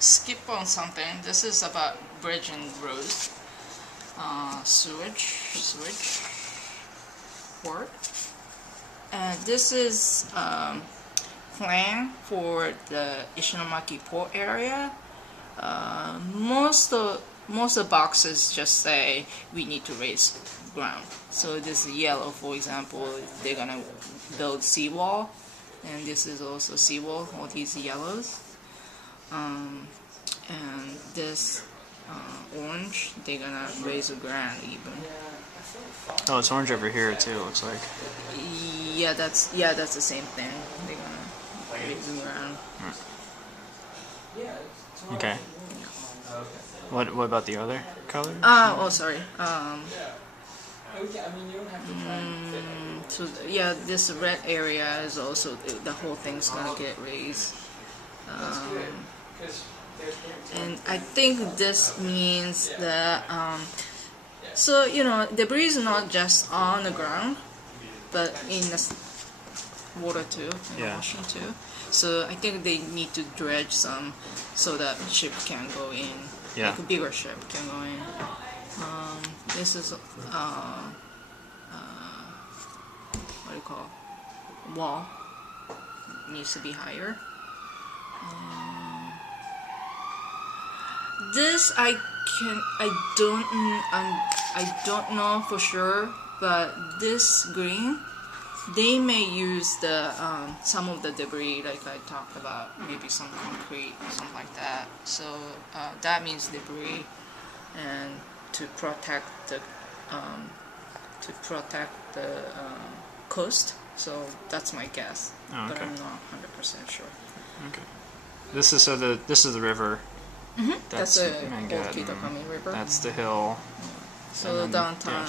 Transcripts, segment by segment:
skip on something. This is about bridge and road. Sewage port. And this is plan for the Ishinomaki port area. Most of the boxes just say we need to raise ground. So this yellow, for example, they're gonna build seawall, and this is also seawall. All these yellows, and this orange, they're gonna raise the ground even. Oh, it's orange over here too. It looks like. Yeah, that's the same thing. They're gonna raise the ground. Okay. What about the other colors? Oh, sorry. So yeah, this red area is also the whole thing's gonna get raised. And I think this means that so debris is not just on the ground, but in the water too, in the ocean too. So I think they need to dredge some so that ship can go in. Yeah. Like a bigger ship can go in. This is what do you call it? Wall needs to be higher. This I don't know for sure, but this green, they may use the some of the debris, like I talked about, maybe some concrete, something like that. So that means debris, and to protect the coast. So that's my guess, Oh, okay. but I'm not 100% sure. Okay. This is the river. That's the Manhattan. old Kitakami River. That's the hill. So and then, downtown,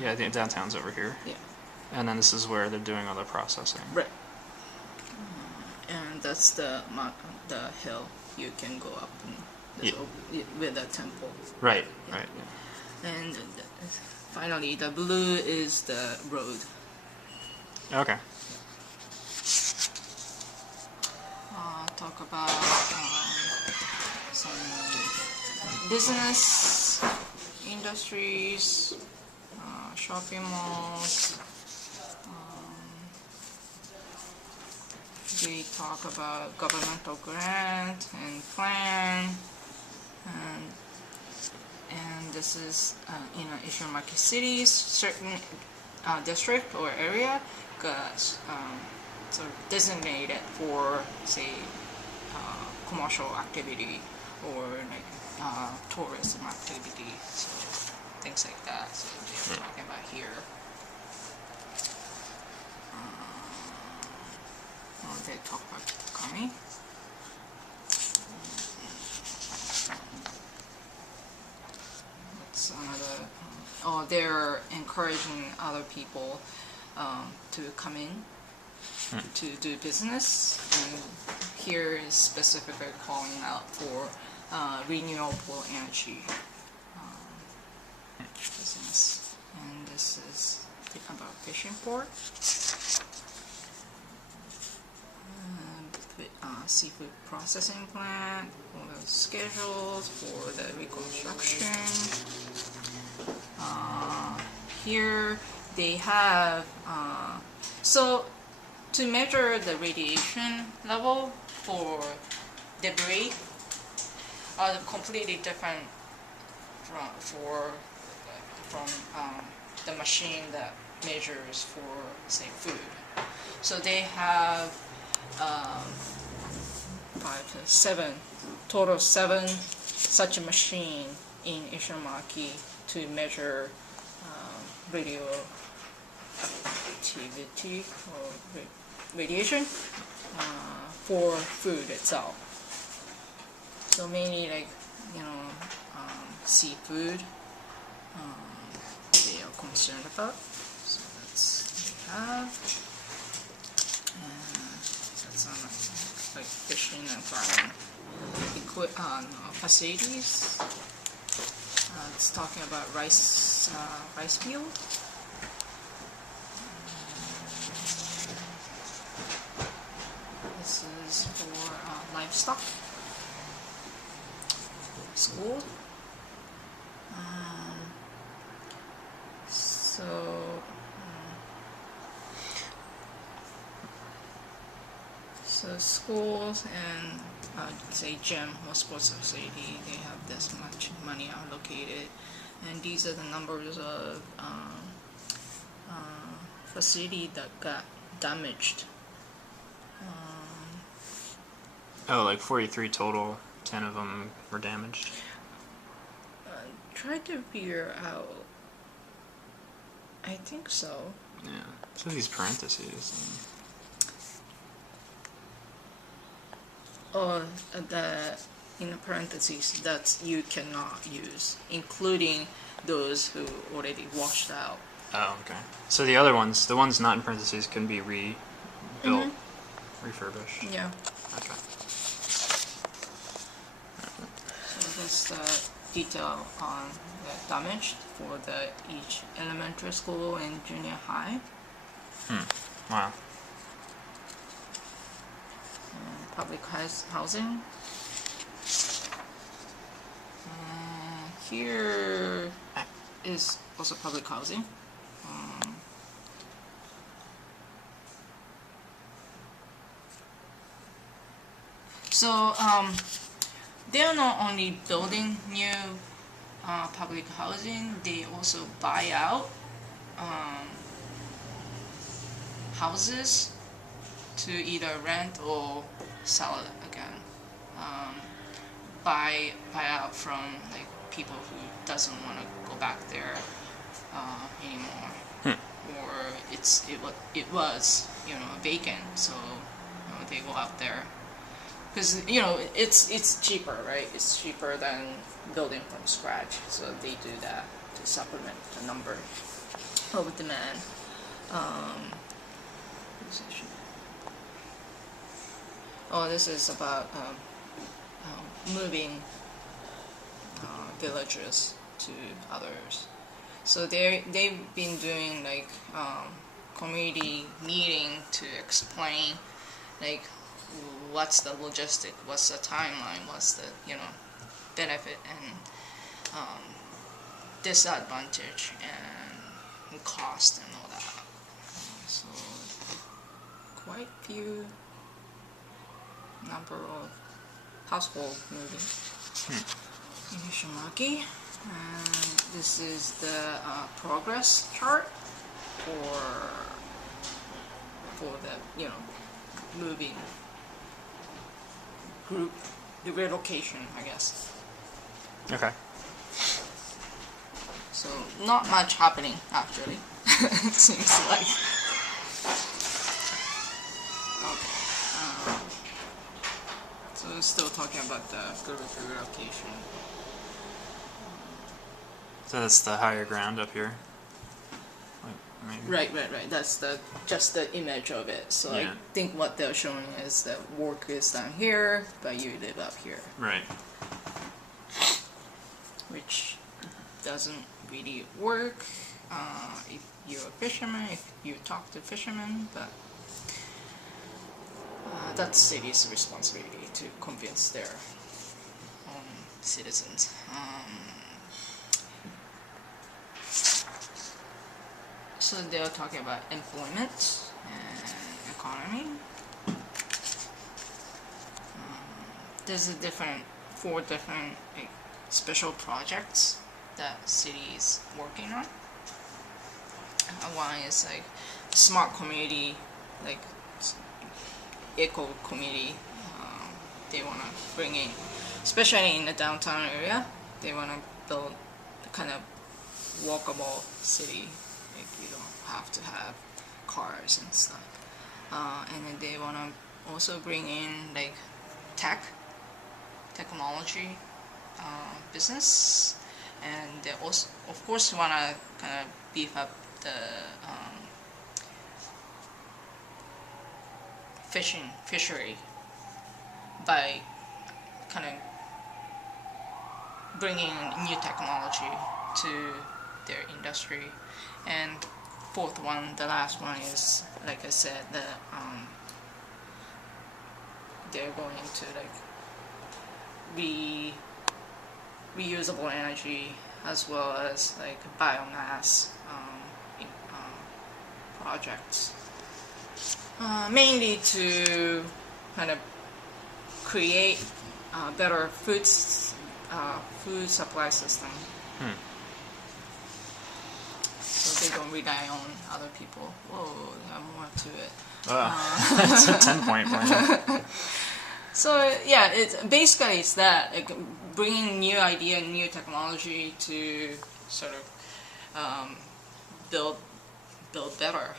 yeah, the downtown's over here. Yeah. And then this is where they're doing all the processing. Right. And that's the hill you can go up with the temple. Right. Right. And finally, the blue is the road. Okay. Talk about some business industries, shopping malls. They talk about governmental grant and plan, and this is in Ishinomaki cities, certain district or area got sort of designated for, say, commercial activity or like tourism activity, so things like that. So they're talking about here. They talk about Kami. It's another. They're encouraging other people to come in to do business, and here is specifically calling out for renewable energy business. And this is about fishing port. Seafood processing plant, scheduled for the reconstruction. Here they have, so to measure the radiation level for debris are completely different from the machine that measures for, say, food. So they have 7 such a machine in Ishinomaki to measure radioactivity or radiation for food itself. So mainly like seafood they are concerned about. So that's what they have. That's like fishing and farming facilities. It's talking about rice field. This is for livestock. school. So schools and say gym or sports facility, they have this much money allocated, and these are the numbers of facility that got damaged. Oh, like 43 total. 10 of them were damaged. Try to figure out. I think so. Yeah. So these parentheses. Or in the parentheses that you cannot use, including those who already washed out. Oh, okay. So the other ones, the ones not in parentheses, can be rebuilt, refurbished. Yeah. Okay. So that's the detail on the damage for each elementary school and junior high. Wow. And public housing. Here is also public housing. So they are not only building new public housing, they also buy out houses to either rent or sell it again. Buy out from like people who doesn't want to go back there anymore, or it was vacant, so they go out there. Because it's cheaper, right? It's cheaper than building from scratch, so they do that to supplement the number of demand. This is about moving villagers to others. So they've been doing like community meeting to explain like what's the logistic, what's the timeline, what's the benefit and disadvantage and cost and all that. So quite few number of household moving in Hiromi. And this is the progress chart for the moving group, the relocation, I guess. Okay. So not much happening actually. It seems like. Okay. So we're still talking about the group relocation. So that's the higher ground up here. Right. That's just the image of it. So yeah. I think what they're showing is that work is down here, but you live up here. Right. Which doesn't really work if you're a fisherman, if you talk to fishermen, but that's city's responsibility to convince their own citizens. So they're talking about employment and economy. There's four different like, special projects that city is working on. One is like smart community, like eco community. They want to bring in, especially in the downtown area, they want to build a kind of walkable city. Like you don't have to have cars and stuff. And then they want to also bring in like technology business, and they also of course want to kind of beef up the fishery by kind of bringing new technology to their industry. And fourth one, the last one is, like I said, they're going to like reusable energy as well as like biomass projects, mainly to kind of create better food supply system. So they don't rely on other people. Whoa, they have more to it. It's a 10-point plan. So yeah, it's that, like bringing new idea and new technology to sort of build better.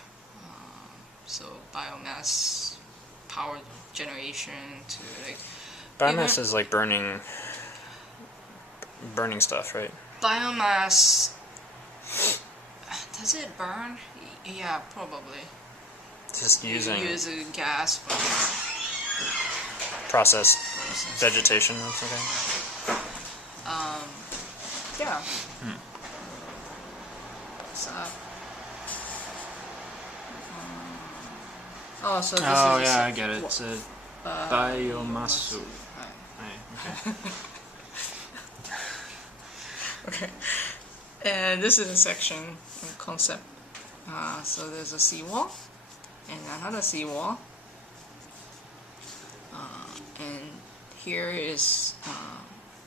So biomass power generation to like Biomass is like burning stuff, right? biomass. Does it burn? Yeah, probably. Just You using use a gas from processed vegetation or something. yeah. So, so this is I get it. It's a biomasu. Right. Okay. And this is a section concept. So there's a seawall and another seawall. And here is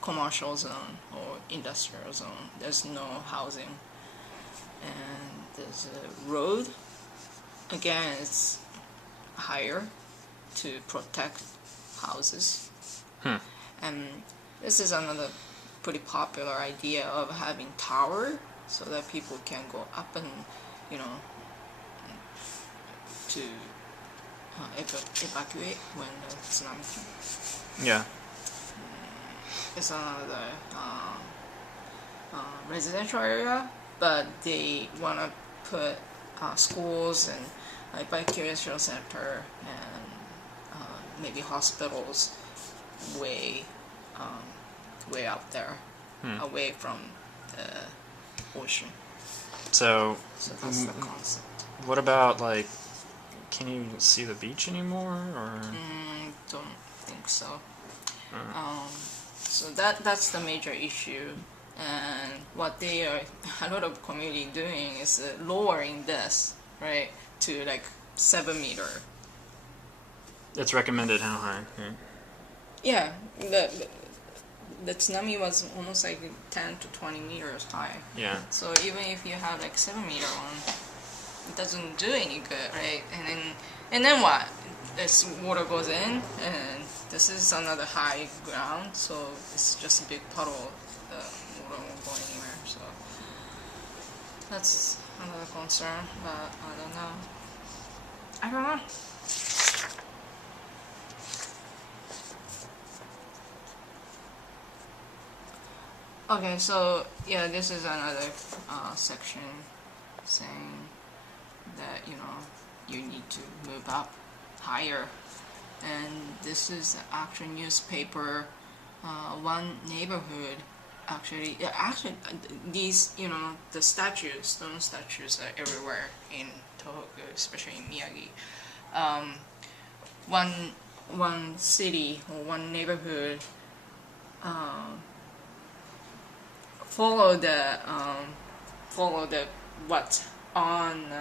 commercial zone or industrial zone. There's no housing. And there's a road. Again, it's higher to protect houses. And this is another pretty popular idea of having tower so that people can go up and, to evacuate when the tsunami comes. Yeah. It's another residential area, but they want to put schools and evacuation center and maybe hospitals way out there, away from the ocean. So That's the concept. what about like, can you see the beach anymore, or? Don't think so. So that's the major issue, and what they are a lot of community doing is lowering this right to like 7 meter. It's recommended how high? Yeah, the tsunami was almost like 10 to 20 meters high. Yeah. So even if you have like 7 meter one, it doesn't do any good, right? And then what? This water goes in, and this is another high ground, so it's just a big puddle. The water won't go anywhere. So that's another concern, but I don't know. Okay, so yeah, this is another section saying that you need to move up higher, and this is actually newspaper. One neighborhood actually these the stone statues are everywhere in Tohoku, especially in Miyagi. One city or one neighborhood follow the what's on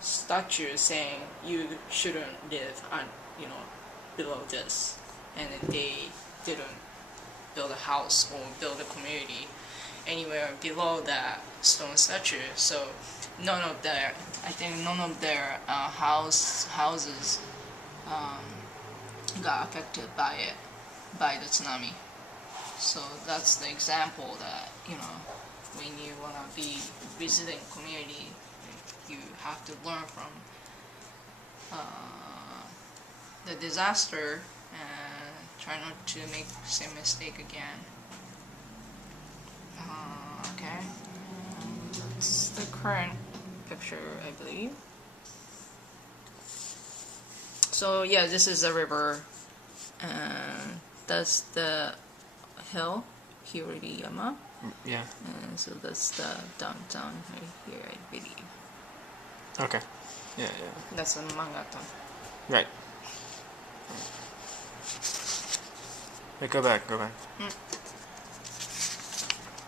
statue saying you shouldn't live on below this, and they didn't build a house or build a community anywhere below that stone statue. So none of their houses got affected by the tsunami. So that's the example that when you want to be visiting community, you have to learn from the disaster and try not to make the same mistake again. Okay, that's the current picture, I believe. So yeah, this is a river, and that's the hill, Hiroriyama. Yeah. And so that's the downtown right here, I believe. Okay. Yeah. That's a Mangata. Right. Hey, go back.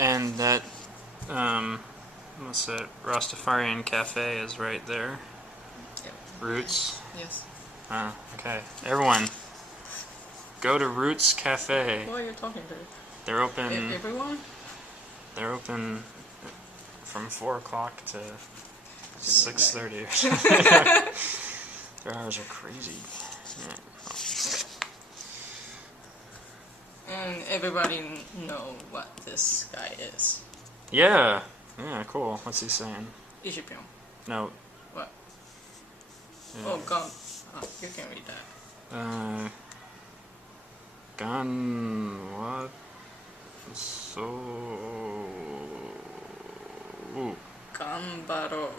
And that, what's it? Rastafarian Cafe is right there. Yep. Roots. Yes. Okay. Everyone, go to Roots Cafe. Who are you talking to? They're open. Everyone? They're open from 4 o'clock to 6:30 or something. Their hours are crazy. And everybody know what this guy is. Yeah. Yeah. Cool. What's he saying? Ishipyon. No. What? Yeah. Oh, God. Oh, you can read that. Gan what? So. Ooh. Ganbaro.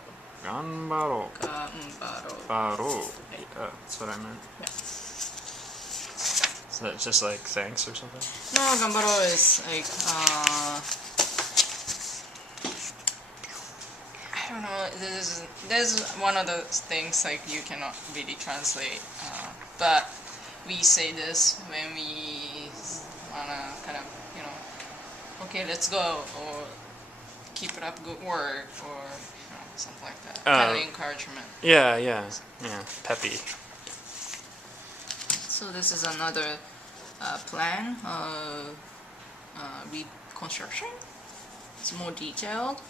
Ganbaro. Ganbaro. Baro. Yeah, that's what I meant. Yeah. So that's just like thanks or something? No, ganbaro is like, I don't know, there's one of the things like you cannot really translate, but we say this when we wanna kind of, you know, okay, let's go, or keep it up, good work, or you know, something like that. Kind of encouragement. Yeah. Peppy. So this is another plan of reconstruction. It's more detailed.